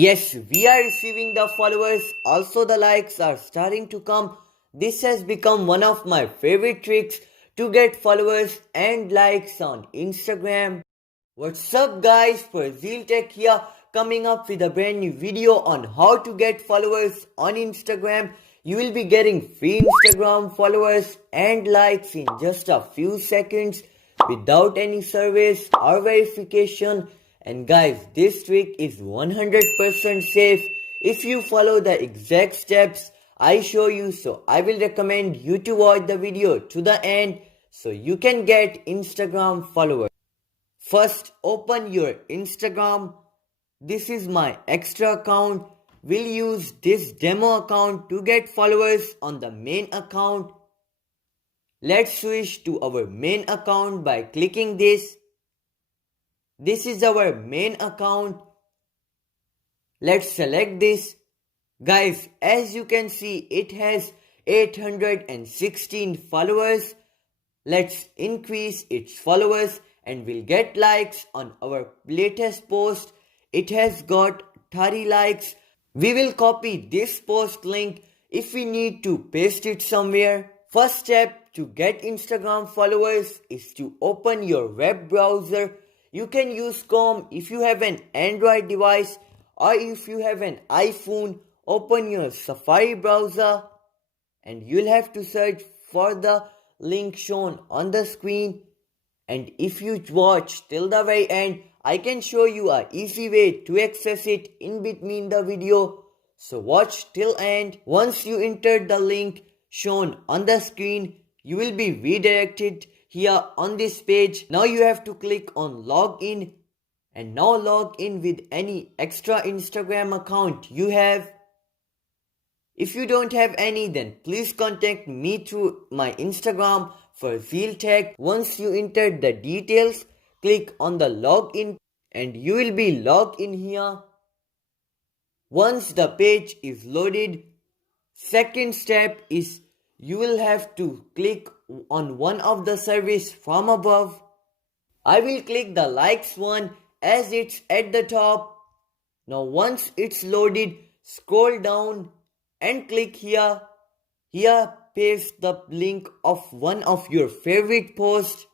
Yes, we are receiving the followers, also the likes are starting to come. This has become one of my favorite tricks to get followers and likes on Instagram. What's up guys, Farzeel Tech here, coming up with a brand new video on how to get followers on Instagram. You will be getting free Instagram followers and likes in just a few seconds without any service or verification. And guys, this trick is 100% safe if you follow the exact steps I show you. So I will recommend you to watch the video to the end so you can get Instagram followers. First, open your Instagram. This is my extra account. We'll use this demo account to get followers on the main account. Let's switch to our main account by clicking this. This is our main account. Let's select this. Guys, as you can see, it has 816 followers. Let's increase its followers and we'll get likes on our latest post. It has got 30 likes. We will copy this post link if we need to paste it somewhere. First step to get Instagram followers is to open your web browser. You can use Chrome if you have an Android device, or if you have an iPhone, open your Safari browser and you'll have to search for the link shown on the screen. And if you watch till the very end, I can show you an easy way to access it in between the video. So watch till end. Once you enter the link shown on the screen, you will be redirected here on this page. Now you have to click on login and now log in with any extra Instagram account you have. If you don't have any, then please contact me through my Instagram, Farzeel Tech. Once you enter the details, click on the login and you will be logged in here. Once the page is loaded, second step is you will have to click on one of the service from above. I will click the likes one as it's at the top. Now once it's loaded, scroll down and click here. Here paste the link of one of your favorite posts.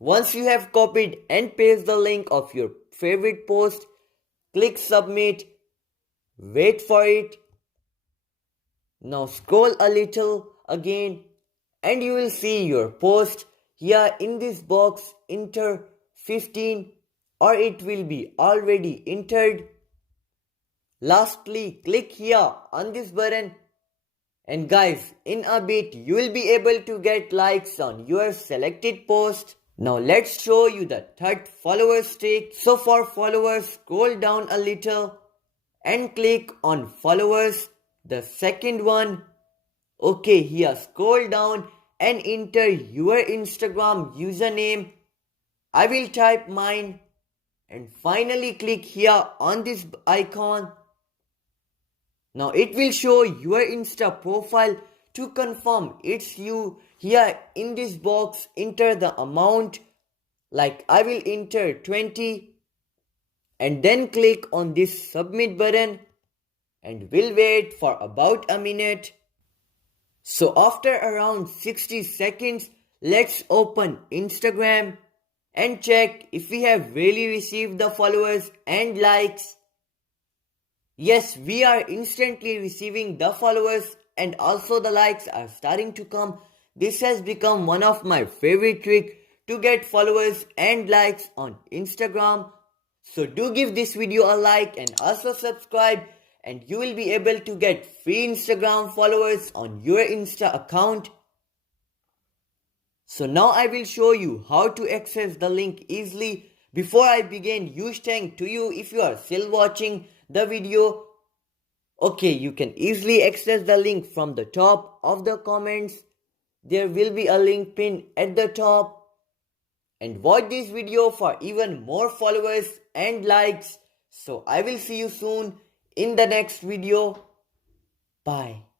Once you have copied and pasted the link of your favorite post, click submit. Wait for it. Now scroll a little again and you will see your post. Here in this box, enter 15 or it will be already entered. Lastly, click here on this button. And guys, in a bit you will be able to get likes on your selected post. Now let's show you the third followers trick. So for followers, scroll down a little and click on followers, the second one. Okay, here scroll down and enter your Instagram username. I will type mine and finally click here on this icon. Now it will show your Insta profile. To confirm it's you, here in this box enter the amount, like I will enter 20 and then click on this submit button and we'll wait for about a minute. So after around 60 seconds, let's open Instagram and check if we have really received the followers and likes. Yes, we are instantly receiving the followers and also the likes are starting to come. This has become one of my favorite tricks to get followers and likes on Instagram. So do give this video a like and also subscribe and you will be able to get free Instagram followers on your Insta account. So now I will show you how to access the link easily. Before I begin, huge thanks to you if you are still watching the video. Okay, you can easily access the link from the top of the comments. There will be a link pinned at the top. And watch this video for even more followers and likes. So I will see you soon in the next video. Bye.